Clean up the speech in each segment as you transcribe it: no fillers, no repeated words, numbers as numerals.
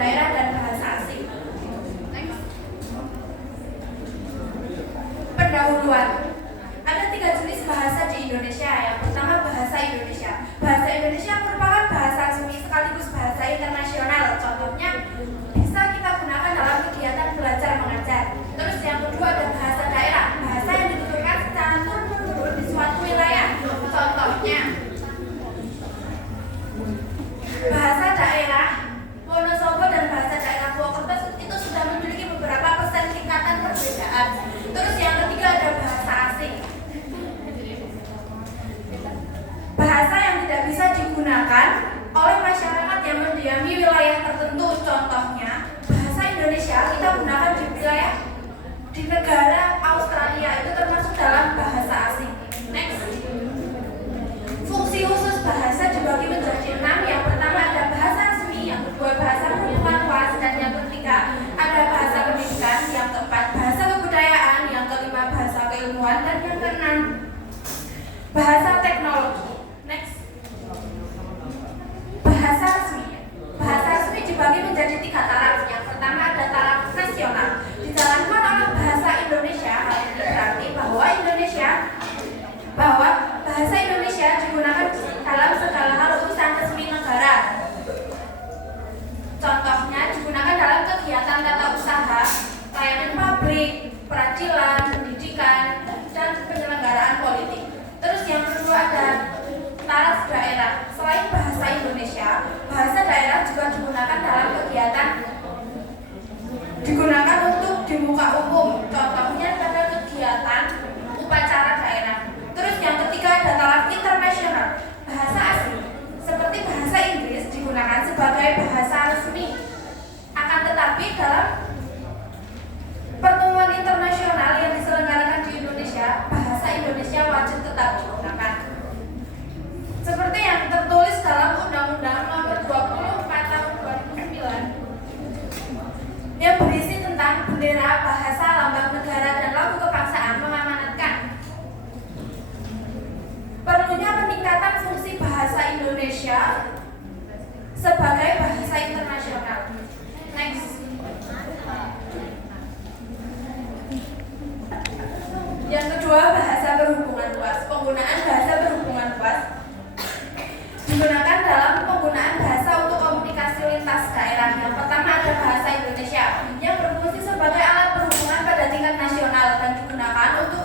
daerah dan bahasa asing. Pendahuluan. Ada 3 jenis bahasa di Indonesia. Yang pertama bahasa Indonesia. Bahasa Indonesia merupakan bahasa resmi sekaligus bahasa internasional. Contohnya bisa kita gunakan dalam kegiatan belajar mengajar. Terus yang kedua ada bahasa daerah. Bahasa yang dituturkan secara turun-temurun di suatu wilayah. Contohnya bahasa daerah Wonosobo dan bahasa daerah Purwokerto itu sudah memiliki beberapa persen tingkatan perbedaan. Terus yang ketiga ada bahasa asing. Bahasa yang tidak bisa digunakan oleh masyarakat yang mendiami wilayah tertentu. Contohnya bahasa Indonesia kita gunakan di wilayah di negara Australia, itu termasuk dalam bahasa asing. Next. Fungsi khusus bahasa dibagi menjadi 6. Yang pertama ada bahasa resmi, yang kedua bahasa perhubungan luas, dan yang ketiga ada bahasa pendidikan, yang keempat bahasa kebudayaan, yang kelima bahasa keilmuan, dan yang keenam bahasa teknologi. Next. Bahasa resmi. Bahasa resmi dibagi menjadi 3 taraf. Yang pertama ada taraf nasional, dijalankan oleh bahasa Indonesia. Hal ini berarti bahwa bahasa Indonesia digunakan dalam segala hal urusan resmi negara. Contohnya digunakan dalam kegiatan tata usaha, layanan publik, peradilan, pendidikan, dan penyelenggaraan politik. Terus yang kedua ada taraf daerah. Selain bahasa Indonesia, bahasa daerah juga digunakan dalam kegiatan untuk di muka umum. Contohnya pada kegiatan upacara daerah. Terus yang ketiga ada taraf internasional. Bahasa asing seperti bahasa Inggris digunakan sebagai bahasa resmi. Akan tetapi dalam pertemuan internasional yang diselenggarakan di Indonesia, bahasa Indonesia wajib tetap digunakan. Seperti yang tertulis dalam Undang-Undang Nomor 24 Tahun 2009 yang berisi tentang bendera, bahasa, lambang negara, dan lagu kebangsaan mengamanatkan perlunya peningkatan fungsi bahasa Indonesia sebagai bahasa internasional. Next. Yang kedua bahasa berhubungan luas. Penggunaan bahasa berhubungan luas digunakan dalam penggunaan bahasa untuk komunikasi lintas daerah. Yang pertama ada bahasa Indonesia yang berfungsi sebagai alat perhubungan pada tingkat nasional dan digunakan untuk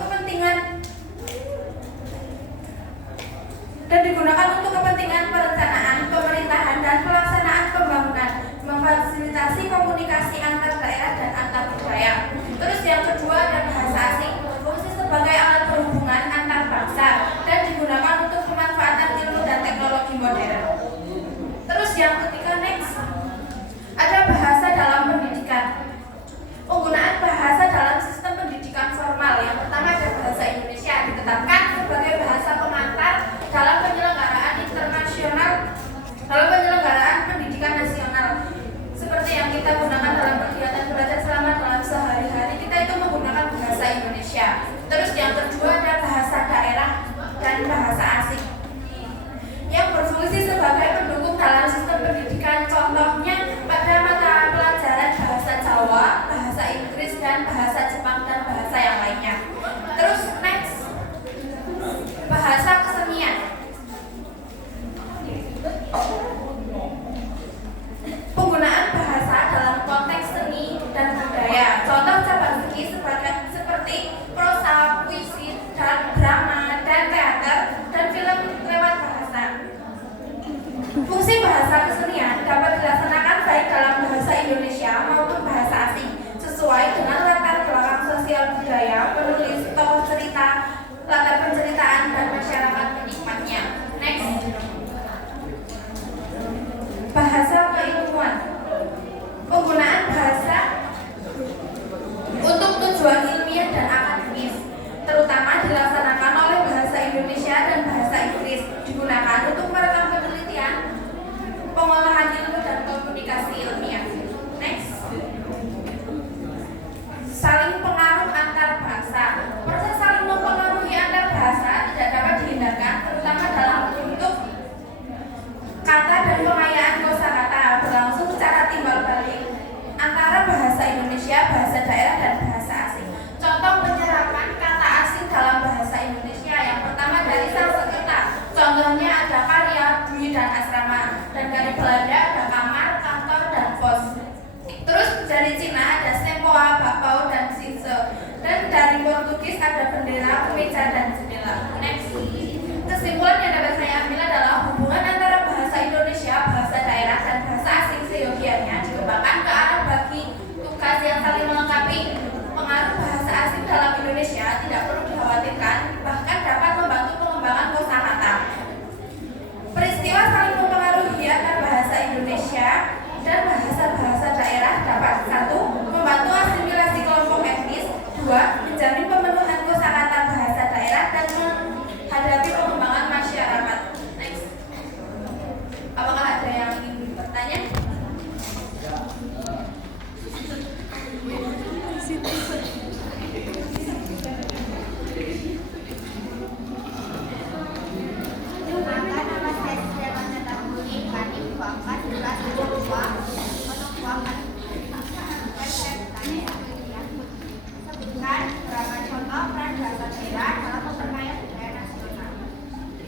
kepentingan perencanaan, pemerintahan, dan pelaksanaan pembangunan, memfasilitasi komunikasi antar daerah dan antar budaya. Terus yang kedua ada bahasa asing, berfungsi sebagai alat perhubungan antar bangsa dan digunakan untuk pemanfaatan ilmu dan teknologi modern. Terus yang ketiga next ada bahasa dalam pendidikan. Penggunaan bahasa dalam sistem pendidikan formal. Yang pertama ada bahasa Indonesia ditetapkan sebagai bahasa pengantar dalam penyelenggaraan internasional, dalam penyelenggaraan pendidikan nasional, seperti yang kita gunakan dalam kegiatan belajar selama dalam sehari-hari. Indonesia tidak perlu dikhawatirkan, bahkan dapat membantu pengembangan kosakata. Peristiwa saling mempengaruhi antara bahasa Indonesia dan bahasa-bahasa daerah dapat: 1. Membantu asimilasi kelompok etnis, 2. Menjamin pemenuhan kosakata bahasa daerah dan menghadapi pengembangan masyarakat. Next. Apakah ada yang ingin bertanya?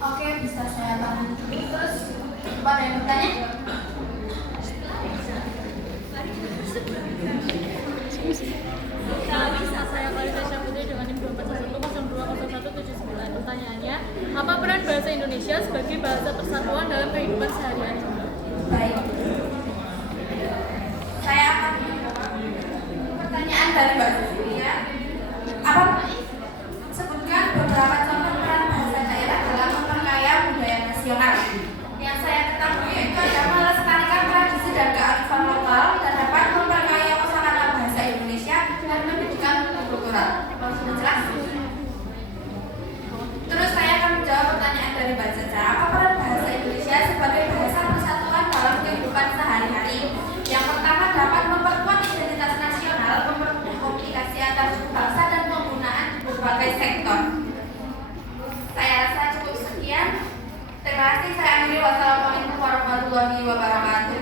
Oke, bisa saya bantu. Terus, ada yang bertanya? Bisa saya Kalisasya Putri dengan NIM 241020179. Pertanyaannya, apa peran bahasa Indonesia sebagai bahasa persatuan dalam kehidupan sehari-hari? Baik. Saya akan menjawab pertanyaan dari Mbak Susi ya. Apa? Sebutkan beberapa contoh peran bahasa daerah dalam memperkaya budaya nasional. Yang saya ketahui itu adalah melestarikan tradisi dan kearifan lokal dan dapat memperkaya kosakata bahasa Indonesia dan pendidikan kultural. Kalau sudah jelas? Terus saya akan menjawab pertanyaan dari Mbak Caca. Apa peran bahasa Indonesia sebagai bahasa persatuan dalam kehidupan sehari-hari? Yang pertama, dapat memperkuat identitas nasional, mempermudah komunikasi antar suku bangsa dan penggunaan di berbagai sektor. Saya rasa cukup sekian. Terima kasih. Saya akhiri. Wassalamualaikum warahmatullahi wabarakatuh.